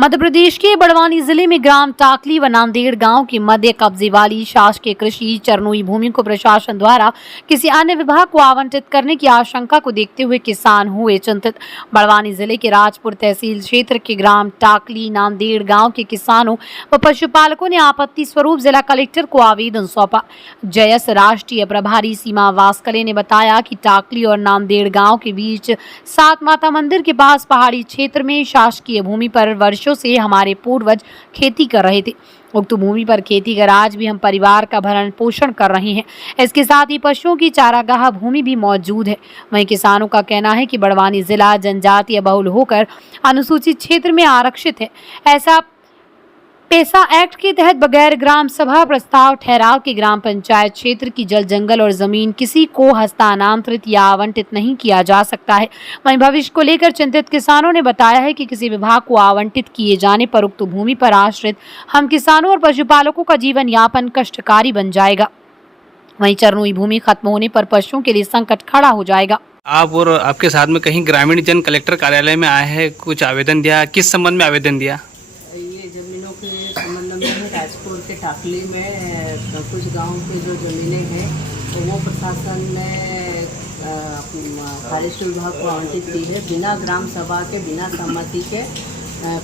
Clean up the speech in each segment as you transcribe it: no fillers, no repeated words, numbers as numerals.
मध्य प्रदेश के बड़वानी जिले में ग्राम टाकली व नांदेड़ गांव के मध्य कब्जे वाली शासकीय कृषि चरनोई भूमि को प्रशासन द्वारा किसी अन्य विभाग को आवंटित करने की आशंका को देखते हुए किसान हुए चिंतित। बड़वानी जिले के राजपुर तहसील क्षेत्र के ग्राम टाकली नांदेड़ गांव के किसानों व पशुपालकों ने आपत्ति स्वरूप जिला कलेक्टर को आवेदन सौंपा। जयस राष्ट्रीय प्रभारी सीमा वास्कले ने बताया कि टाकली और नांदेड़ गाँव के बीच सात माता मंदिर के पास पहाड़ी क्षेत्र में शासकीय भूमि पर वर्षों से हमारे पूर्वज खेती कर रहे थे। उक्त भूमि पर खेती कर आज भी हम परिवार का भरण पोषण कर रहे हैं। इसके साथ ही पशुओं की चारागाह भूमि भी मौजूद है। वहीं किसानों का कहना है कि बड़वानी जिला जनजातीय बहुल होकर अनुसूचित क्षेत्र में आरक्षित है। ऐसा पेसा एक्ट के तहत बगैर ग्राम सभा प्रस्ताव ठहराव के ग्राम पंचायत क्षेत्र की जल जंगल और जमीन किसी को हस्तांतरित या आवंटित नहीं किया जा सकता है। वहीं भविष्य को लेकर चिंतित किसानों ने बताया है कि किसी विभाग को आवंटित किए जाने पर उक्त भूमि पर आश्रित हम किसानों और पशुपालकों का जीवन यापन कष्टकारी बन जाएगा। वहीं चरनोई भूमि खत्म होने पर पशुओं के लिए संकट खड़ा हो जाएगा। आप और आपके साथ में कहीं ग्रामीण जन कलेक्टर कार्यालय में आए हैं, कुछ आवेदन दिया, किस संबंध में आवेदन दिया? ये ज़मीनों के संबंध में है। राजपुर के टाकली में कुछ गांव की जो ज़मीनें हैं तो वो प्रशासन ने फॉरेस्ट विभाग को आवंटित की है। बिना ग्राम सभा के, बिना सहमति के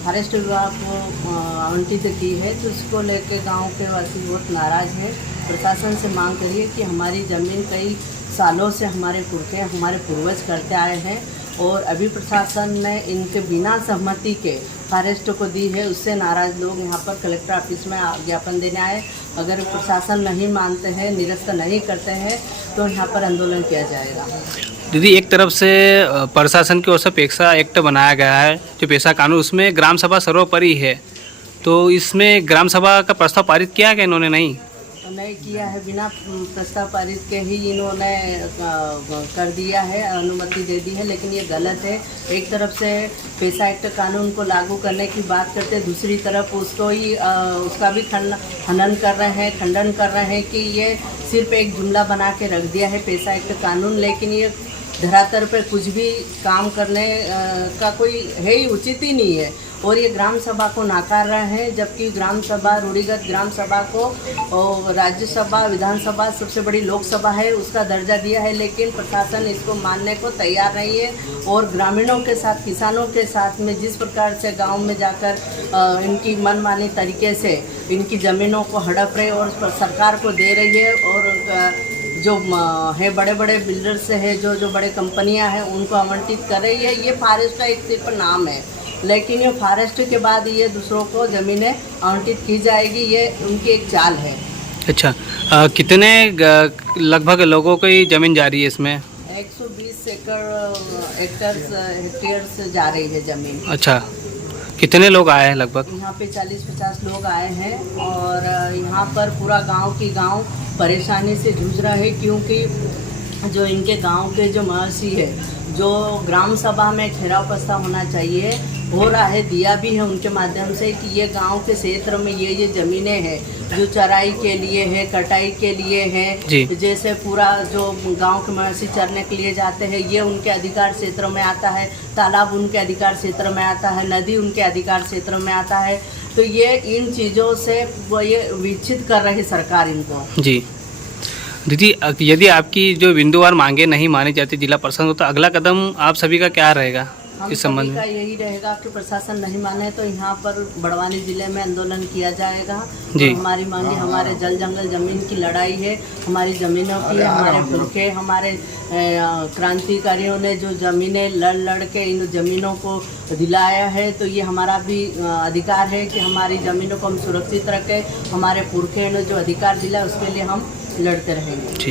फॉरेस्ट विभाग को आवंटित की है। तो उसको लेकर गांव के वासी बहुत नाराज़ हैं। प्रशासन से मांग करिए कि हमारी ज़मीन कई सालों से हमारे पुरखे, हमारे पूर्वज करते आए हैं और अभी प्रशासन ने इनके बिना सहमति के फॉरेस्ट को दी है। उससे नाराज़ लोग यहाँ पर कलेक्टर ऑफिस में ज्ञापन देने आए। अगर प्रशासन नहीं मानते हैं, निरस्त नहीं करते हैं तो यहाँ पर आंदोलन किया जाएगा। दीदी, एक तरफ से प्रशासन की ओर से पेसा एक्ट बनाया गया है, जो पेसा कानून, उसमें ग्राम सभा सर्वोपरि है, तो इसमें ग्राम सभा का प्रस्ताव पारित किया गया? इन्होंने नहीं किया है। बिना प्रस्ताव पारित के ही इन्होंने कर दिया है, अनुमति दे दी है, लेकिन ये गलत है। एक तरफ से पेसा एक्ट कानून को लागू करने की बात करते, दूसरी तरफ उसको ही उसका भी खंडन कर रहे हैं कि ये सिर्फ एक जुमला बना के रख दिया है पेसा एक्ट कानून, लेकिन ये धरातल पर कुछ भी काम करने का कोई है ही, उचित ही नहीं है। और ये ग्राम सभा को नाकार रहे हैं, जबकि ग्राम सभा, रूढ़िगत ग्राम सभा को और राज्यसभा, विधानसभा सबसे बड़ी लोकसभा है, उसका दर्जा दिया है, लेकिन प्रशासन इसको मानने को तैयार नहीं है। और ग्रामीणों के साथ, किसानों के साथ में जिस प्रकार से गांव में जाकर इनकी मनमानी तरीके से इनकी ज़मीनों को हड़प रहे और सरकार को दे रही है, और जो है बड़े बड़े बिल्डर्स है, जो बड़े कंपनियां हैं, उनको आवंटित कर रही है। ये फॉरेस्ट का एक सिर्फ नाम है, लेकिन ये फॉरेस्ट के बाद ये दूसरों को ज़मीनें आवंटित की जाएगी, ये उनकी एक चाल है। अच्छा, कितने लगभग लोगों की ज़मीन जा रही है इसमें? 120 हेक्टेयर्स जा रही है ज़मीन। अच्छा, कितने लोग आए हैं लगभग? यहाँ पे 40-50 लोग आए हैं और यहाँ पर पूरा गांव परेशानी से जूझ रहा है, क्योंकि जो इनके गांव के जो महर्षि है, जो ग्राम सभा में ठहराव प्रस्ताव होना चाहिए, हो रहा है, दिया भी है उनके माध्यम से कि ये गांव के क्षेत्र में ये ज़मीनें हैं जो चराई के लिए है, कटाई के लिए है, जैसे पूरा जो गांव के महर्षि चरने के लिए जाते हैं, ये उनके अधिकार क्षेत्र में आता है। तालाब उनके अधिकार क्षेत्र में आता है, नदी उनके अधिकार क्षेत्र में आता है। तो ये इन चीज़ों से वो ये विच्छित कर रही सरकार इनको। जी दीदी, यदि आपकी जो बिंदुवार मांगे नहीं मानी जाती जिला प्रशासन, तो अगला कदम आप सभी का क्या रहेगा इस संबंध में? यही रहेगा कि प्रशासन नहीं माने तो यहाँ पर बड़वानी जिले में आंदोलन किया जाएगा। जी। तो हमारी मांगे, हमारे जल जंगल जमीन की लड़ाई है, हमारी ज़मीनों की, हमारे पुरखे, हमारे क्रांतिकारियों ने जो ज़मीनें लड़ के इन ज़मीनों को दिलाया है, तो ये हमारा भी अधिकार है कि हमारी ज़मीनों को हम सुरक्षित रखें। हमारे पुरखे ने जो अधिकार दिला उसके लिए हम लड़ते रहेंगे।